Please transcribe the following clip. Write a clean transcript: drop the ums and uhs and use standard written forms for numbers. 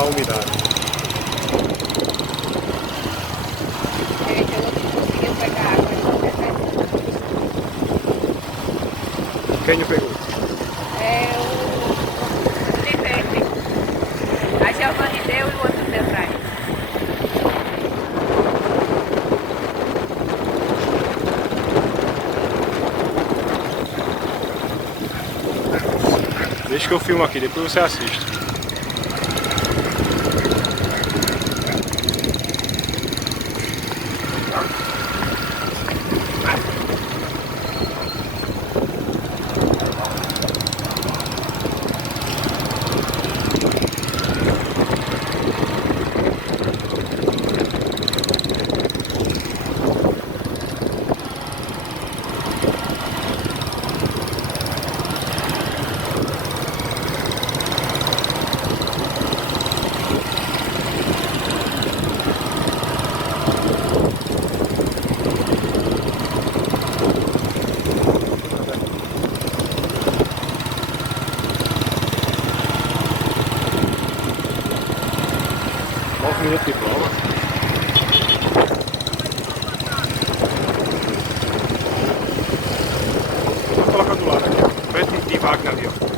a umidade. É, que eu não conseguia pegar água. Quem não pegou? É o Livete. A Giovanni deu e o outro deu pra ele. Deixa que eu filmo aqui, depois você assiste. Minutos de prova. Vou colocar do lado aqui, ó. Frente de Wagner ali, ó.